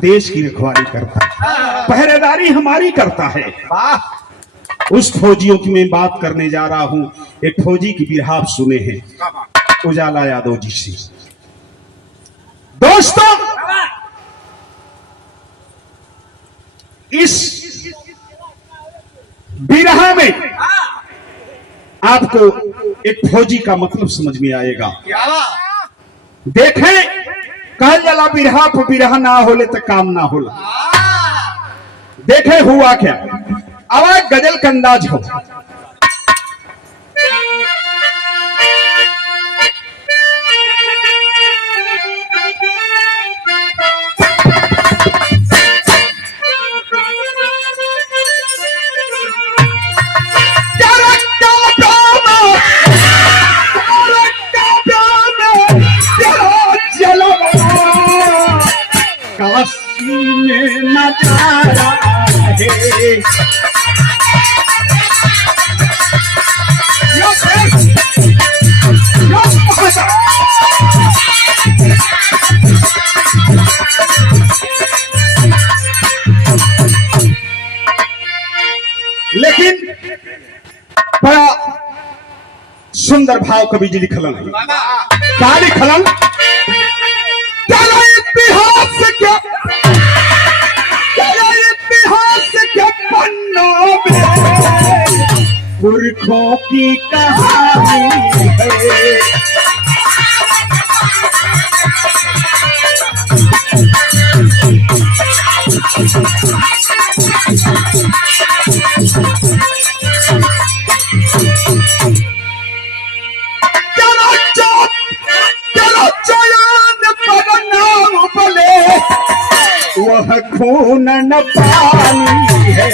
देश की रखवाली करता है, पहरेदारी हमारी करता है। उस फौजियों की मैं बात करने जा रहा हूं। एक फौजी की बिरहा आप सुने हैं उजाला यादव जी से। दोस्तों, इस बिरहा में आपको एक फौजी का मतलब समझ में आएगा। देखें, कहल जला बिरहा पर बिरहा ना होले तो काम ना होला। देखे हुआ क्या, आवाज गजल का अंदाज हो। काशी में नजारा है, लेकिन बड़ा सुंदर भाव कवि जी लिखलन। क्या लिखलन? इतिहास के पन्नों में पुरखों की कहानी है। वह खून न पानी है।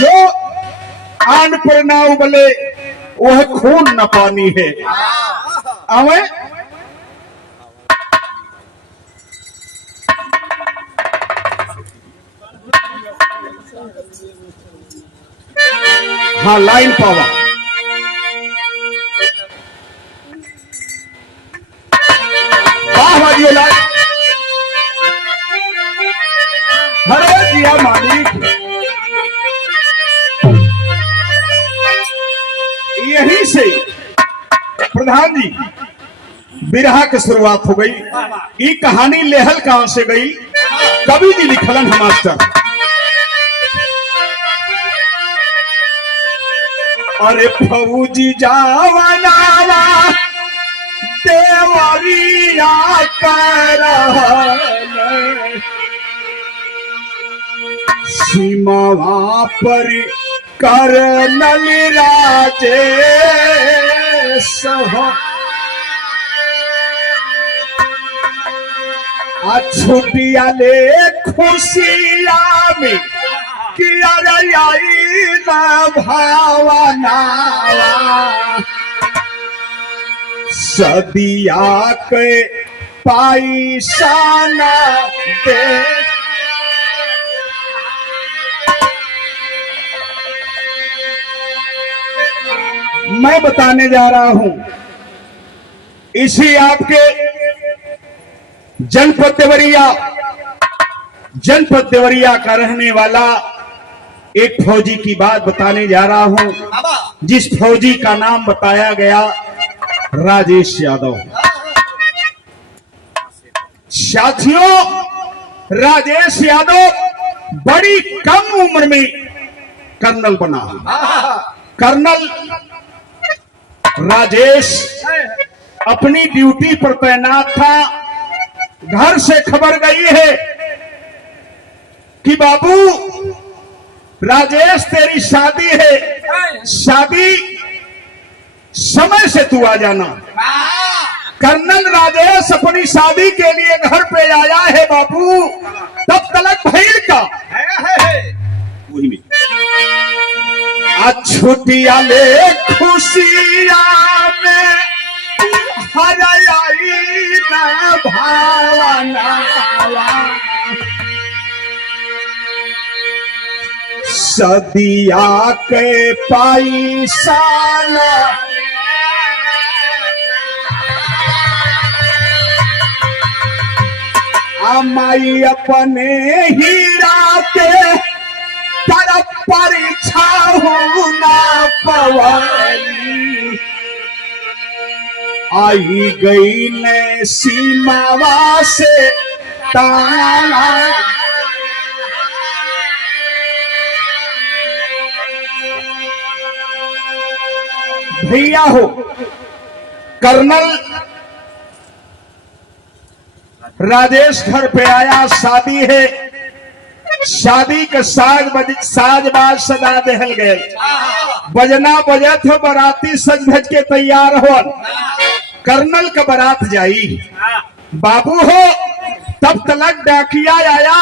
जो आन पर ना उबले वह खून न पानी है। आवे हाँ, लाइन पावा। वाह दियो लाइन। हरे जिया मालिक, यहीं से प्रधान जी बिरहा की शुरुआत हो गई। ये कहानी लेहल कहां से गई? कवि जी लिखलन है मास्टर। अरे फौजी जावनावा देवरिया कर सीमावा पर कर्नल राजेश छुटिया ले खुशिया में किया भावना सदिया के पाइसाना दे। मैं बताने जा रहा हूं, इसी आपके जनपद देवरिया का रहने वाला एक फौजी की बात बताने जा रहा हूं, जिस फौजी का नाम बताया गया राजेश यादव। साथियों, राजेश यादव बड़ी कम उम्र में कर्नल बना। कर्नल राजेश अपनी ड्यूटी पर तैनात था। घर से खबर गई है कि बाबू राजेश तेरी शादी है, शादी समय से तू आ जाना। कर्नल राजेश अपनी शादी के लिए घर पे आया है बाबू, तब तलक भैर का वही में छुटिया ले खुशिया में हराई ना भावना सदिया के पाई साला माई अपने हीरा के तरफ परीक्षा ना पवाई आई गई ने सीमावा से ताना भैया हो कर्नल राजेश घर पे आया, शादी है, शादी का साजबाज सजा देहल गए, बजना बजत हो, बराती सज धज के तैयार हो, कर्नल का बारात जाई। बाबू हो तब तलक डाकिया आया,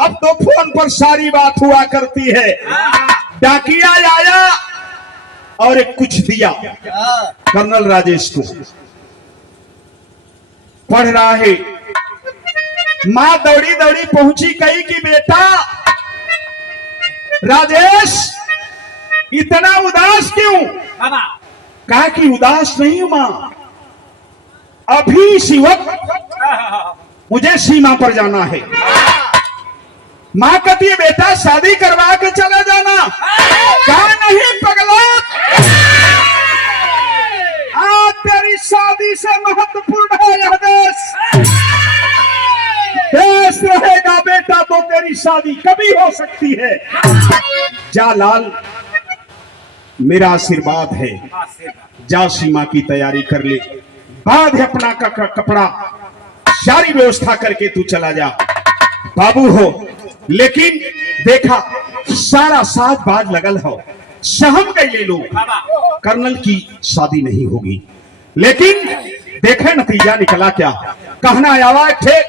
अब तो फोन पर सारी बात हुआ करती है। डाकिया आया और एक कुछ दिया कर्नल राजेश को, पढ़ रहा है। मां दौड़ी दौड़ी पहुंची, कही कि बेटा राजेश इतना उदास क्यों? कहा कि उदास नहीं हूं मां, अभी इसी वक्त मुझे सीमा पर जाना है। मां कहती है बेटा शादी करवा के चला जाना। कहा नहीं पगला, आज तेरी शादी से महत्वपूर्ण है यह देश। देश रहेगा बेटा तो तेरी शादी कभी हो सकती है। जा लाल, मेरा आशीर्वाद है, जा सीमा की तैयारी कर ले, बाद है अपना कपड़ा सारी व्यवस्था करके तू चला जा। बाबू हो लेकिन देखा सारा साज बाज लगल हो, सहम गए ले लोग, कर्नल की शादी नहीं होगी। लेकिन देखे नतीजा निकला क्या, कहना आवाज थे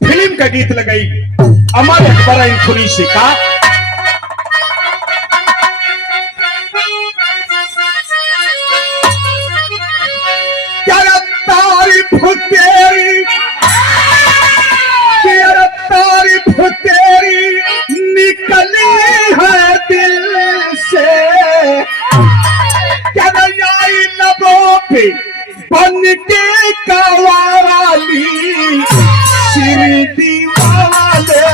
फिल्म का गीत लगाई अमर अकबर इंथुनी से का, क्या तारीफ तेरी, क्या तारीफ तेरी निकली है दिल से, क्या आई लबों पे बन के कवाली, दीवाले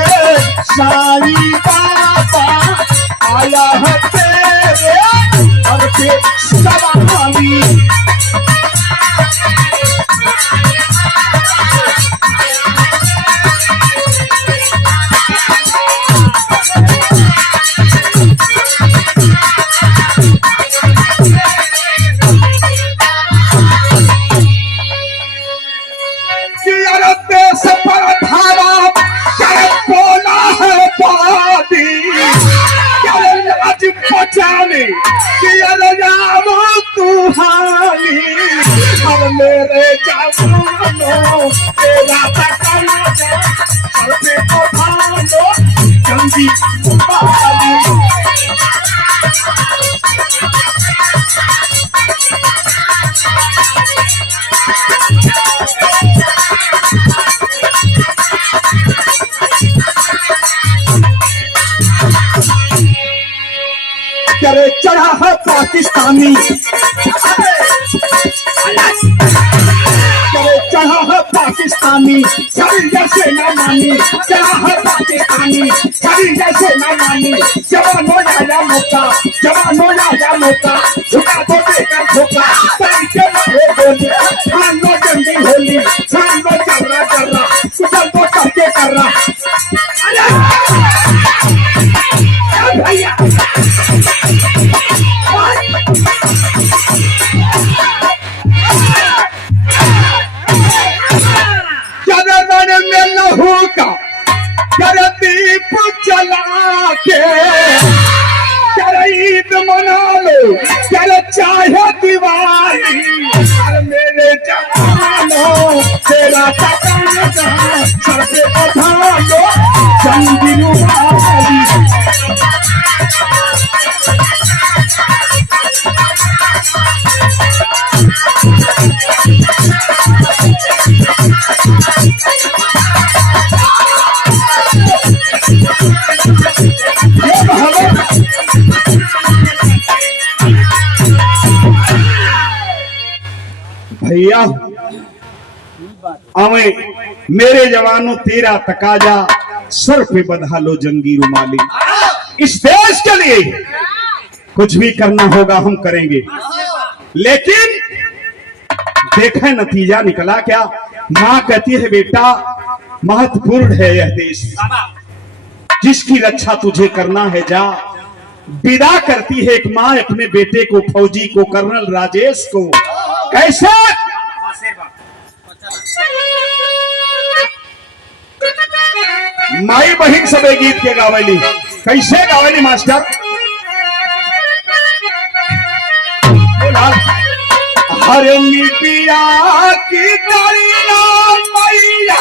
सारी बाबा आया है तेरे और के सवाली। मेरे जवानों तेरा तकाना सर पे उठा लो गंदी बाली। करे चढ़ा है पाकिस्तानी, करे चढ़ा है पाकिस्तानी, शरीर जैसे न मानी, चढ़ा है पाकिस्तानी, शरीर जैसे न मानी। जवानों आया मौका, जवानों आया मौका, झुका तो देकर धोखा, तरीके हो बोले, ठान लो जंगी होली, ठान लो चर्रा चर्रा, कुचल तो करके कर रहा भैया। दीप जला के ईद मना लो, चाहे दिवाली, मेरे जवानों तेरा तकाना सर पे उठा लो जंगी वाली। लिया अवे मेरे जवानों तेरा तकाजा, सर पे बंधा लो जंगी रुमाली। इस देश के लिए कुछ भी करना होगा हम करेंगे, लेकिन देखें नतीजा निकला क्या। मां कहती है बेटा महत्वपूर्ण है यह देश, जिसकी रक्षा तुझे करना है जा। विदा करती है एक मां अपने बेटे को, फौजी को, कर्नल राजेश को। कैसे माई बहिन सबे गीत के गावली, कैसे गावली मास्टर। हरे मिटिया की करीना मैया,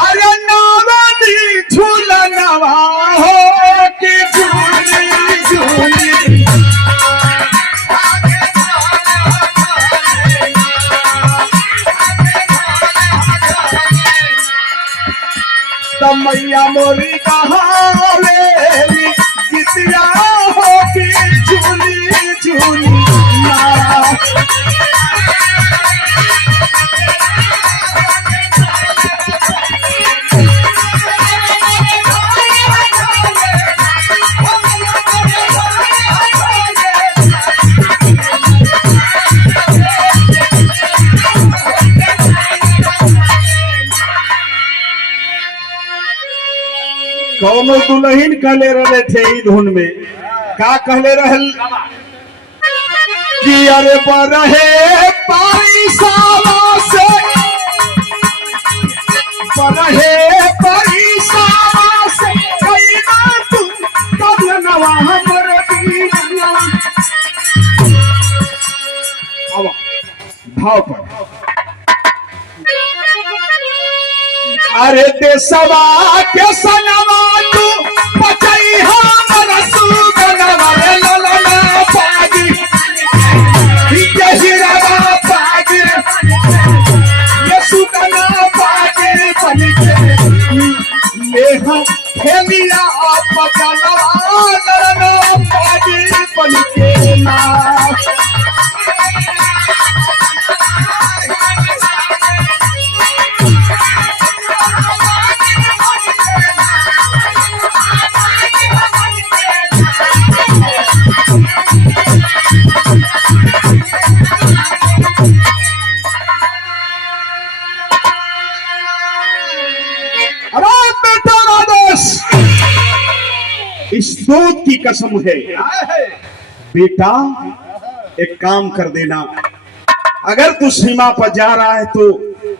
अरे नावनी झूलनवा हो कि झूली झूली। मैया मोरी कहावेली गीतिया हो कि झूली झूली। कौनो दुल्हन कहले रहे थे ई धुन में, का कहले रहल कि अरे बरहे पैसावा से, बरहे पैसावा से कईना तुम कबलनवा हमर दीना। अब भाव पर अरे देशवा के सनवा तू बचई हमर सुगनवा रे ललना पागी, के हिरवा पागी, ये सुगना पागी बनिके लेहा खेलिया आप जनवा ललना पागी बनिके ना। इस दूध की कसम है बेटा, एक काम कर देना, अगर तू सीमा पर जा रहा है तो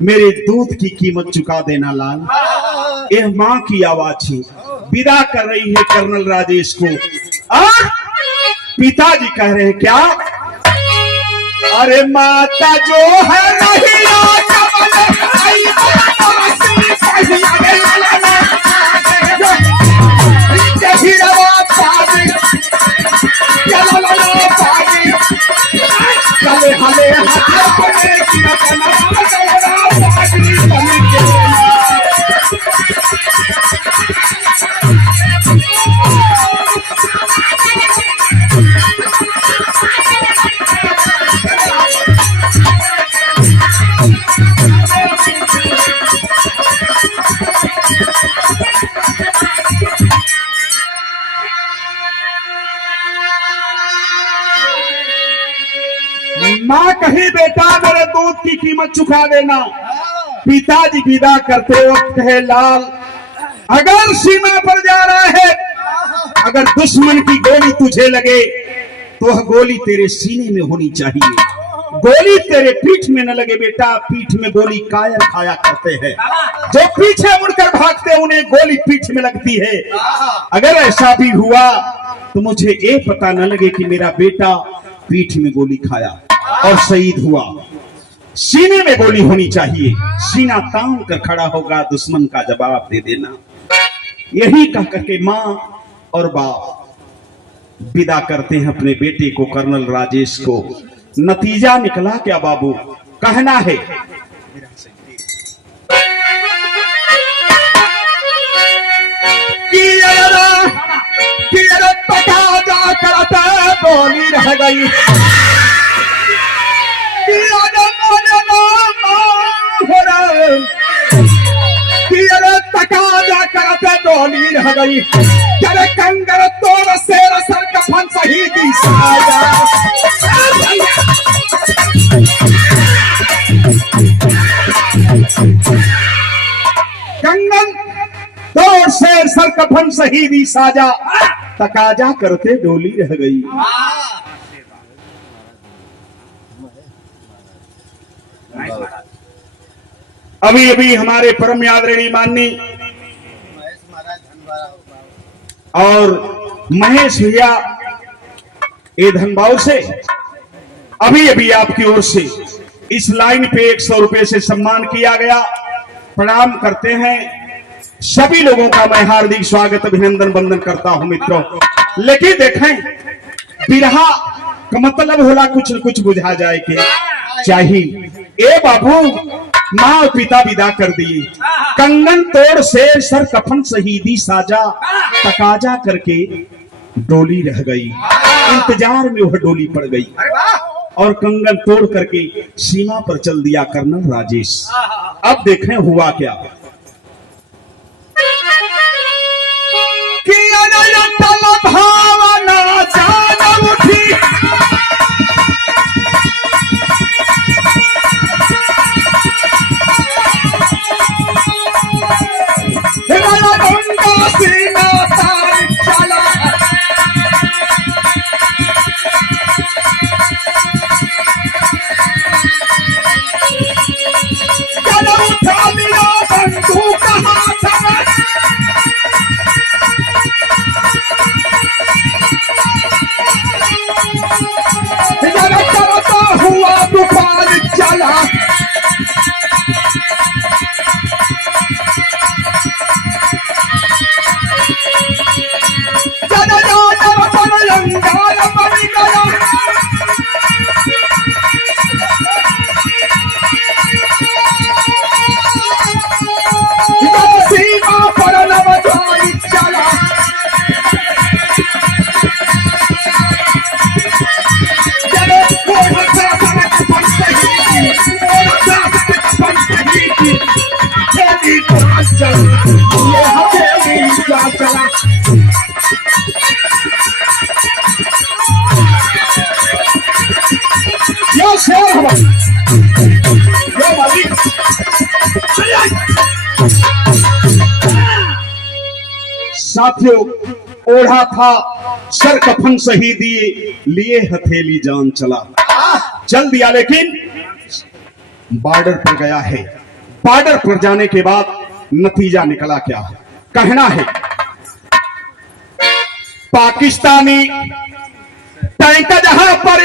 मेरे दूध की कीमत चुका देना लाल। यह मां की आवाज है, विदा कर रही है कर्नल राजेश को। पिताजी कह रहे हैं क्या, अरे माता जो है नहीं मां कही बेटा मेरे दूध की कीमत चुका देना। पिताजी विदा करते वक्त कहे लाल, अगर सीमा पर जा रहा है, अगर दुश्मन की गोली तुझे लगे तो वह गोली तेरे सीने में होनी चाहिए, गोली तेरे पीठ में न लगे बेटा। पीठ में गोली कायर खाया करते हैं, जो पीछे मुड़कर भागते उन्हें गोली पीठ में लगती है। अगर ऐसा भी हुआ तो मुझे ये पता न लगे कि मेरा बेटा पीठ में गोली खाया और शहीद हुआ। सीने में गोली होनी चाहिए, सीना तान कर खड़ा होगा, दुश्मन का जवाब दे देना। यही कह करके मां और बाप विदा करते हैं अपने बेटे को, कर्नल राजेश को। नतीजा निकला क्या बाबू, कहना है कि पता जा करता बोली रह गई। रह गई। करे कंगर तोड़ शेर सर कफन शहीदी साजा। कंगन तोड़ शेर सर कफन शहीदी साजा, तकाजा करते डोली रह गई। अभी अभी हमारे परम आदरणीय माननी और महेश भैया ये धनबाद से अभी अभी आपकी ओर से इस लाइन पे 100 रुपए से सम्मान किया गया। प्रणाम करते हैं सभी लोगों का मैं हार्दिक स्वागत अभिनंदन वंदन करता हूं मित्रों। लेकिन देखें बिरहा का मतलब होला कुछ न कुछ बुझा जाए के चाहिए। ए बाबू माँ और पिता विदा कर दिए, कंगन तोड़ शेर सर कफन शहीदी साजा, तकाजा करके डोली रह गई। इंतजार में वह डोली पड़ गई और कंगन तोड़ करके सीमा पर चल दिया कर्नल राजेश। अब देखें हुआ क्या। भावना जान उठी सीना तार चला, उठा लिया बंदूक हाथ में, करता हुआ तूफान चला। सीमा पर नवजाई चला, चला यो शेर यो मालिक। साथियों ओढ़ा था सर कफन शहीदी, लिए हथेली जान चला। चल दिया लेकिन बॉर्डर पर गया है। बॉर्डर पर जाने के बाद नतीजा निकला क्या कहना है। पाकिस्तानी टैंक जहां पर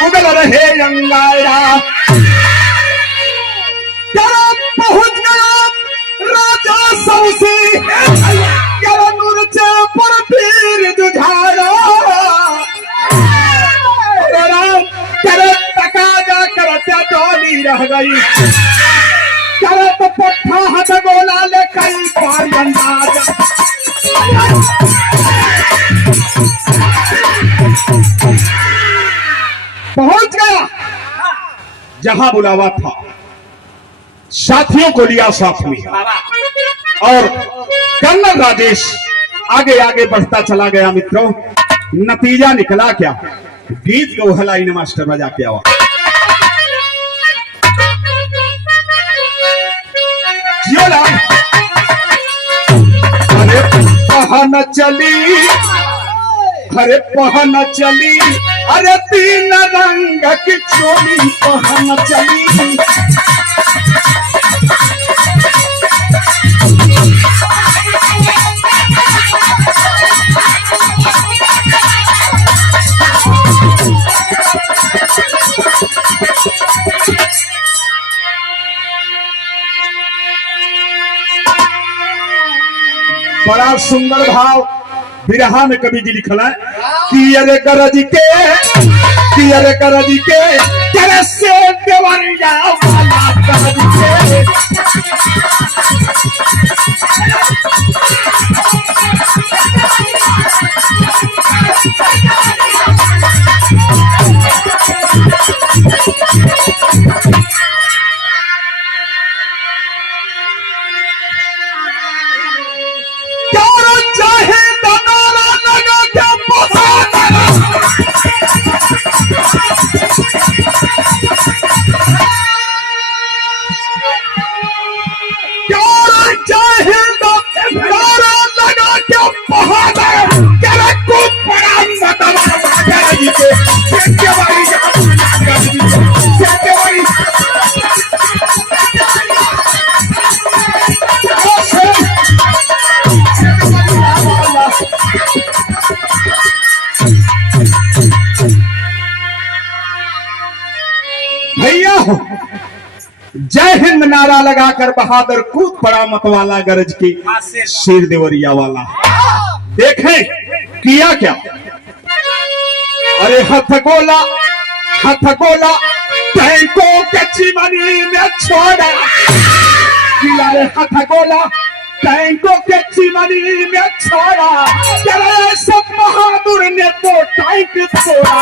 उगल रहे अंगारा, पहुंच गया राजा सौसी, नूरचे पर पीर जुझारा। करे तकाजा करते डोली रह गई, करे तो पट्टा हाथ गोला ले कई बार अंदाज। पहुंच गया जहां बुलावा था, साथियों को लिया साथ में और कर्नल राजेश आगे आगे बढ़ता चला गया। मित्रों नतीजा निकला क्या, गीत को हलाइन मास्टर बजा के आवा। अरे पहन चली, अरे पहन चली, अरे 3 रंग की चोली पहन चली। बड़ा सुंदर भाव बिरहा में कवि जी लिखल है कि अरे गरज के तेरे से देवरिया वाला गरज के। क्या नारा लगाकर बहादुर कूद पड़ा मतवाला गरज के शेर देवरिया वाला। देखें किया क्या, अरे हथगोला टैंकों के चिमनी में छोड़ा, रे हथगोला टैंकों के चिमनी में छोड़ा, सब बहादुर ने तो टैंक छोड़ा।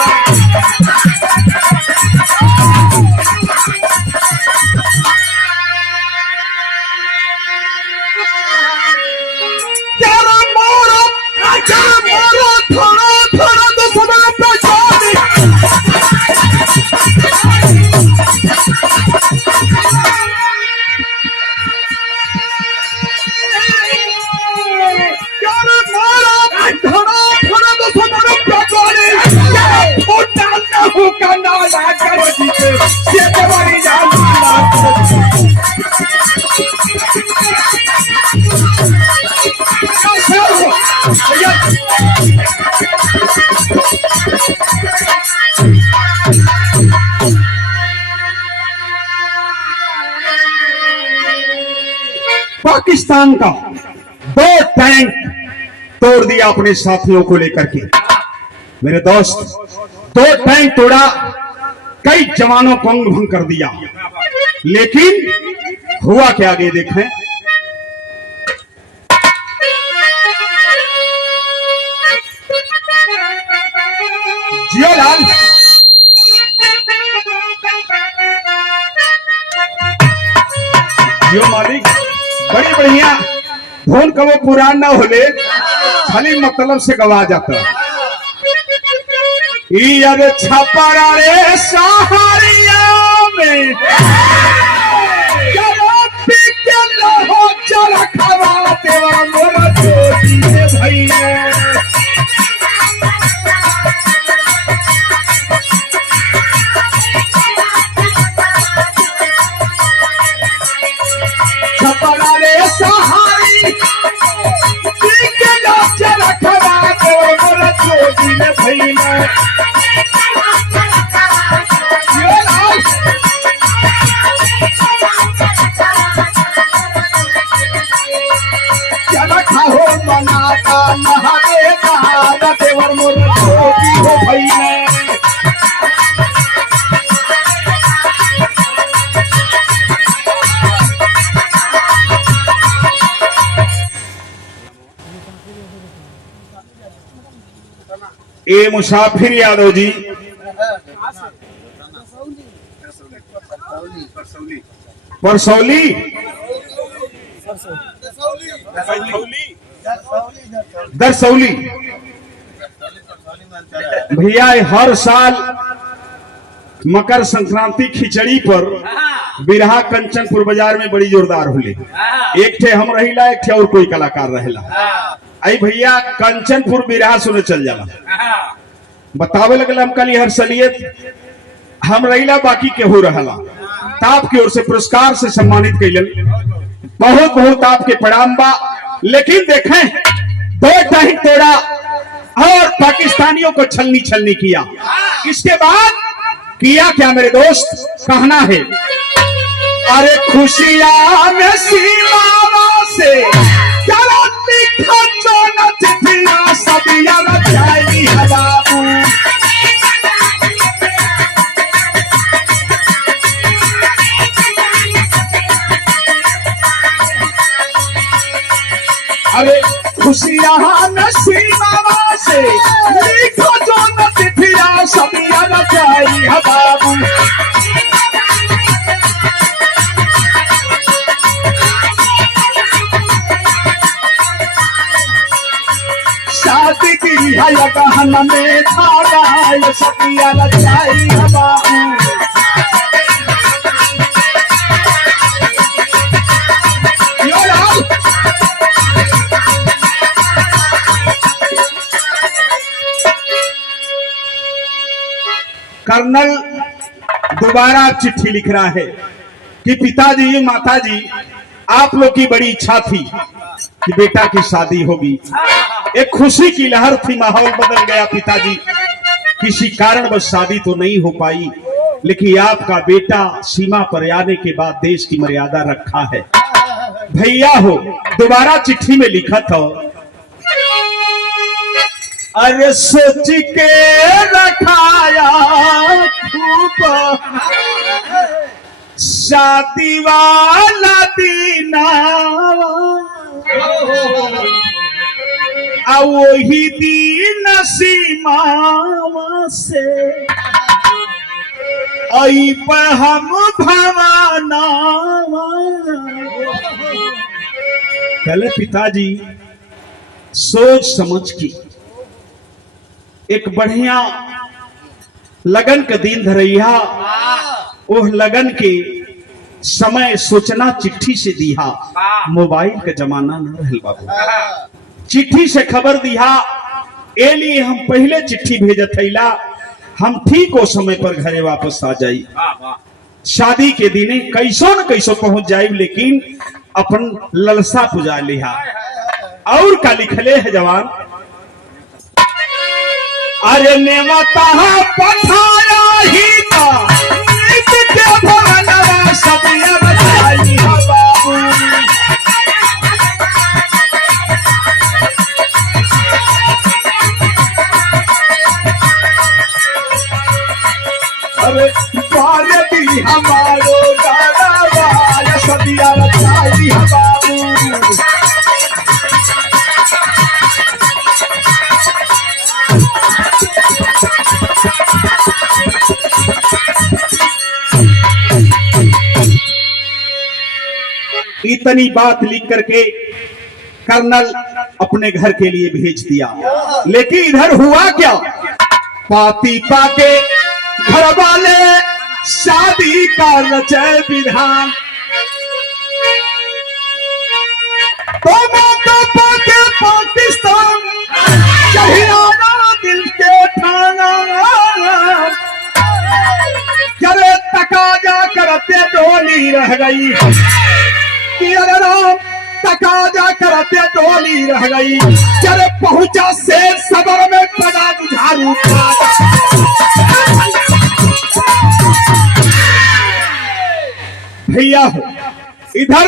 पाकिस्तान का 2 टैंक तोड़ दिया अपने साथियों को लेकर के। मेरे दोस्त 2 टैंक तोड़ा, कई जवानों को अंग भंग कर दिया, लेकिन हुआ क्या आगे देखें। जियोलाल जियो मालिक बड़ी बढ़िया धोन कबो पुरान ना होले, खाली मतलब से गवा जाता। अरे छपरा रे सहारिया में हो चला खवा देवा मोरा ज्योति भैया। छपरा रे सहारी चला खवा देवा मोरा ज्योति भैया। ए मुसाफिर यादव जी परसौली दरसौली भैया, हर साल मकर संक्रांति खिचड़ी पर बिरहा कंचनपुर बाजार में बड़ी जोरदार होले। एक थे हम रहिला, एक थे और कोई कलाकार रहेला। आई भैया कंचनपुर बिरहा सुने चल जाला, बतावे लगल हम कल हर सलियत हम रहिला, बाकी केहू रहला। ताप की ओर से पुरस्कार से सम्मानित कैलन, बहुत बहुत आपके प्रणाम बा। लेकिन देखें 2 टैंक तोड़ा और पाकिस्तानियों को छलनी किया। इसके बाद किया क्या मेरे दोस्त, कहना है। अरे खुशियां में सीमा से चलो लिखो चोना चिट्ठियां सदिया रचाई बाबू। अरे खुशियां में सीमा से लिखो चोना चिट्ठियां सदिया रचाई बाबू। शादी की है गहन में धागा सतिया रचाई बाबू। कर्नल दोबारा चिट्ठी लिख रहा है कि पिताजी माताजी आप लोग की बड़ी इच्छा थी कि बेटा की शादी होगी, एक खुशी की लहर थी, माहौल बदल गया पिताजी, किसी कारण बस शादी तो नहीं हो पाई। लेकिन आपका बेटा सीमा पर आने के बाद देश की मर्यादा रखा है। भैया हो, दोबारा चिट्ठी में लिखा था, अरे सोच के रखाया खूब शादी वाला दीना, वही दीन सीमा से आई पर हम भवाना। पहले पिताजी सोच समझ की एक बढ़िया लगन के दिन धरैया, ओह लगन के समय सोचना चिट्ठी से दिया। मोबाइल का जमाना न रहल बाबू, चिट्ठी से खबर दिया। ए लिए हम पहले चिट्ठी भेजत थैला, हम ठीक हो समय पर घरे वापस आ जाई। शादी के दिने कैसो न कैसो पहुंच जाई, लेकिन अपन ललसा पुजा लिहा। और का लिखले है जवान, अरे नेवता पठाया ही सब बाबू। अरे पार्वती हमारो दादा सदिया रचाई बाबू। इतनी बात लिख करके कर्नल अपने घर के लिए भेज दिया। लेकिन इधर हुआ क्या, पाती पाके घर वाले शादी का रचे विधान। तो मौका पाके पाकिस्तान चाहिए दिल के ठाना। करे तकाजा करते डोली रह गई, तकाजा करते डोली रह गई। जब पहुंचा से सबर में पड़ा झाड़ू। भैया हो, इधर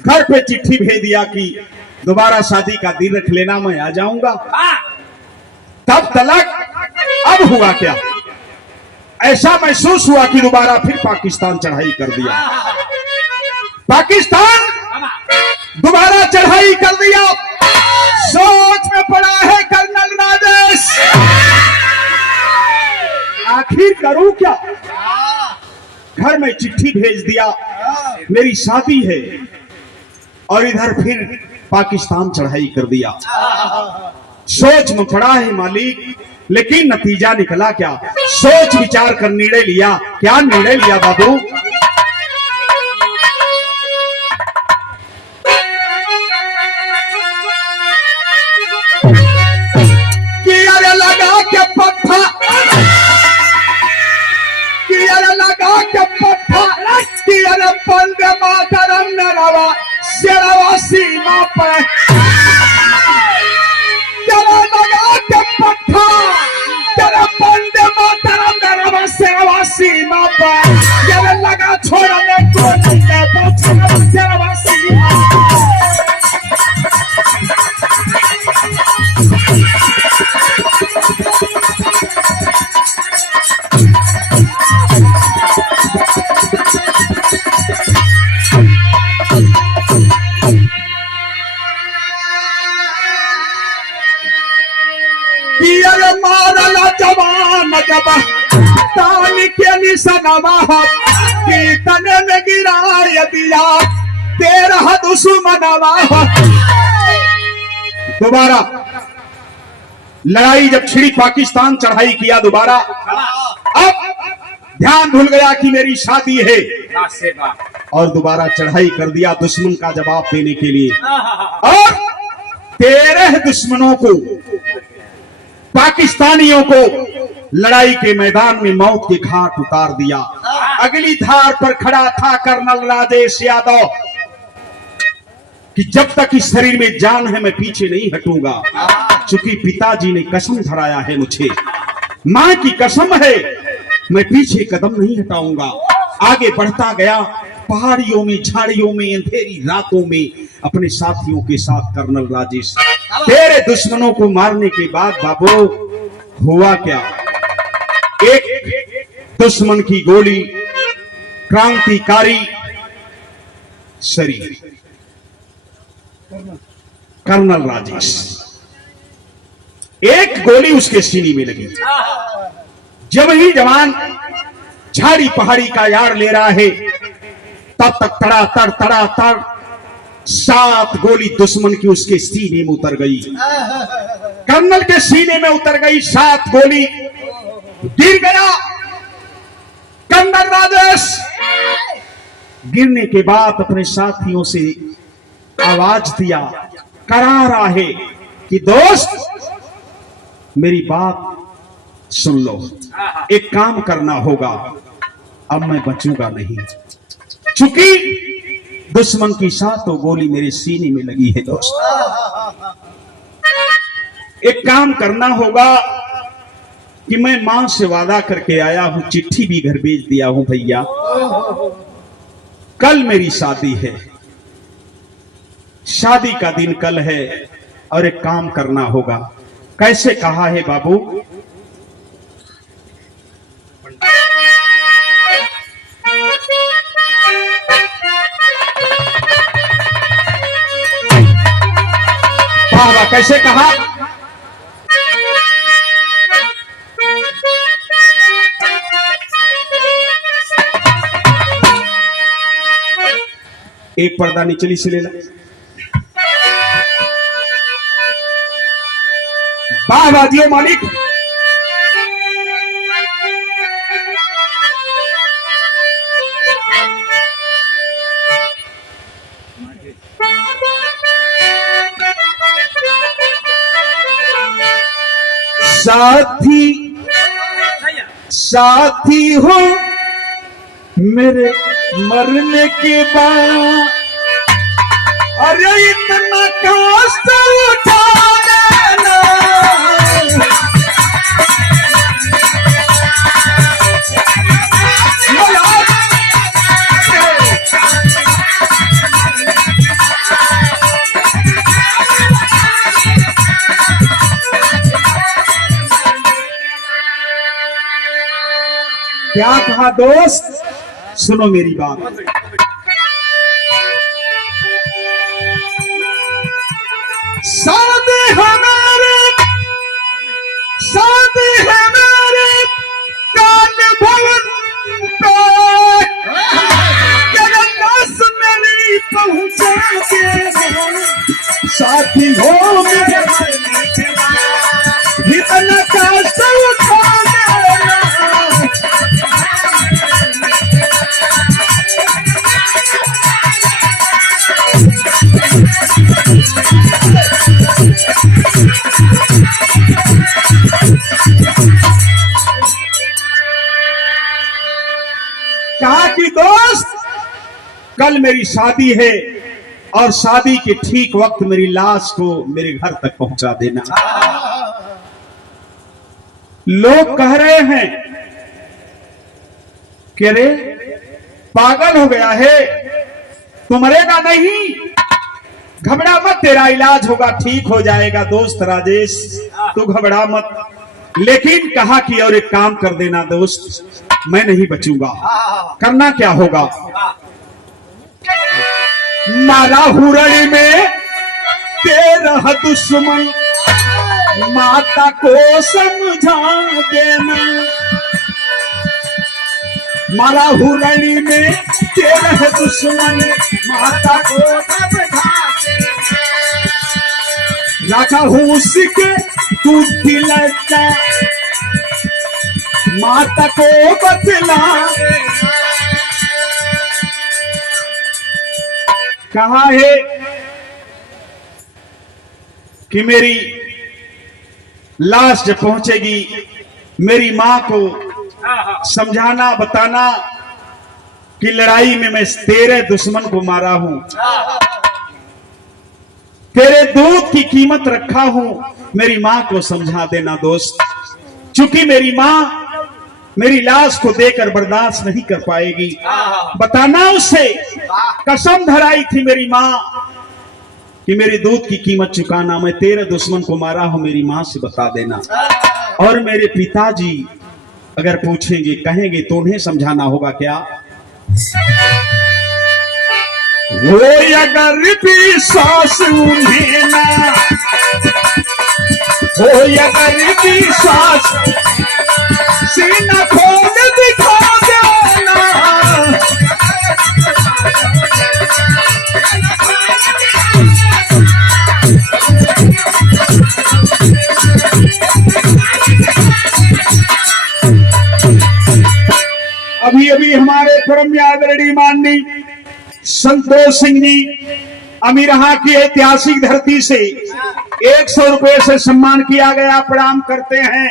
घर पे चिट्ठी भेज दिया कि दोबारा शादी का दिन रख लेना, मैं आ जाऊंगा। तब तलक अब हुआ क्या, ऐसा महसूस हुआ कि दोबारा फिर पाकिस्तान चढ़ाई कर दिया। पाकिस्तान दोबारा चढ़ाई कर दिया। सोच में पड़ा है कर्नल राजेश, आखिर करूं क्या। घर में चिट्ठी भेज दिया, मेरी शादी है, और इधर फिर पाकिस्तान चढ़ाई कर दिया। सोच में पड़ा है मालिक, लेकिन नतीजा निकला क्या। सोच विचार कर निर्णय लिया। क्या निर्णय लिया बाबू, वंदे मातरम नरवा शेरवा सीमा पर तेरा लगा के पट्टा, तेरा वंदे मातरम नरवा शेरवा सीमा पर तेरा लगा छोड़ने को शेरवा सीमा। जवान जब तान के निशाना कीर्तन में गिराया दिया 13 दुश्मनवा। दोबारा लड़ाई जब छिड़ी, पाकिस्तान चढ़ाई किया दोबारा। अब ध्यान भूल गया कि मेरी शादी है, और दोबारा चढ़ाई कर दिया दुश्मन का जवाब देने के लिए। और 13 दुश्मनों को, पाकिस्तानियों को लड़ाई के मैदान में मौत के घाट उतार दिया। अगली धार पर खड़ा था कर्नल राजेश यादव कि जब तक इस शरीर में जान है मैं पीछे नहीं हटूंगा। चूंकि पिताजी ने कसम धराया है मुझे, मां की कसम है मैं पीछे कदम नहीं हटाऊंगा। आगे बढ़ता गया, पहाड़ियों में, झाड़ियों में, अंधेरी रातों में अपने साथियों के साथ। कर्नल राजेश, तेरे दुश्मनों को मारने के बाद बाबू हुआ क्या? एक दुश्मन की गोली, क्रांतिकारी शरीर कर्नल राजेश, एक गोली उसके सीने में लगी। जब ही जवान झाड़ी पहाड़ी का यार ले रहा है, तब तक तड़ा 7 गोली दुश्मन की उसके सीने में उतर गई। कर्नल के सीने में उतर गई 7 गोली, गिर गया कर्नल राजेश। गिरने के बाद अपने साथियों से आवाज दिया, करा रहा है कि दोस्त मेरी बात सुन लो, एक काम करना होगा, अब मैं बचूंगा नहीं। चूंकि दुश्मन की 7 गोली मेरे सीने में लगी है दोस्त, एक काम करना होगा कि मैं मां से वादा करके आया हूं, चिट्ठी भी घर भेज दिया हूं भैया, कल मेरी शादी है, शादी का दिन कल है और एक काम करना होगा। कैसे कहा है बाबू? बाबा कैसे कहा? एक पर्दा नीचे से ले ला। वाह वाजियो मालिक, साथी हो मेरे मरने के बाद, अरे इतना कष्ट उठा लेना, क्या कहा दोस्त? सुनो मेरी बात। शादी है मेरे काल भवन पे, जगन्नाथ मेरी पहुंचा के, साथी हो मेरे इतना कष्ट उठा लेना, कहा कि दोस्त कल मेरी शादी है और शादी के ठीक वक्त मेरी लाश को मेरे घर तक पहुंचा देना। लोग कह रहे हैं कि अरे पागल हो गया है, तू मरेगा नहीं, घबरा मत, तेरा इलाज होगा, ठीक हो जाएगा दोस्त राजेश, तू घबरा मत। लेकिन कहा कि और एक काम कर देना दोस्त, मैं नहीं बचूंगा। करना क्या होगा? मारा हुरड़ी में 13 दुश्मन, माता को समझा देना। मारा हुरड़ी में 13 दुश्मन, माता को समझा देना। रखा हूं उसके तू दिलता, माता को बतला। कहा है कि मेरी लाश जब पहुंचेगी, मेरी मां को समझाना, बताना कि लड़ाई में मैं 13 दुश्मन को मारा हूं, तेरे दूध की कीमत रखा हूं, मेरी मां को समझा देना दोस्त। चूंकि मेरी मां मेरी लाश को देकर बर्दाश्त नहीं कर पाएगी। बताना उससे, कसम धराई थी मेरी माँ कि मेरे दूध की कीमत चुकाना, मैं तेरे दुश्मन को मारा हूं, मेरी माँ से बता देना। और मेरे पिताजी अगर पूछेंगे कहेंगे तो उन्हें समझाना होगा क्या? वो अगर विश्वास उन्हें ना हो, अगर विश्वास सीना खोल दिखा देना। अभी अभी हमारे परम आदरणीय माननीय संतोष सिंह जी अमीरहा की ऐतिहासिक धरती से 100 रुपए से सम्मान किया गया, प्रणाम करते हैं।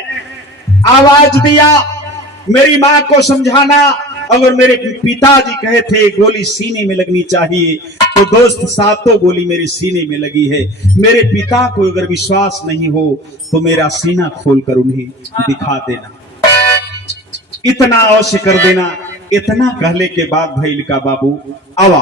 आवाज दिया मेरी मां को समझाना। अगर मेरे पिताजी कहे थे गोली सीने में लगनी चाहिए, तो दोस्त सातों गोली मेरे सीने में लगी है। मेरे पिता को अगर विश्वास नहीं हो तो मेरा सीना खोलकर उन्हें दिखा देना, इतना अवश्य कर देना। इतना कहले के बाद भैल का बाबू आवा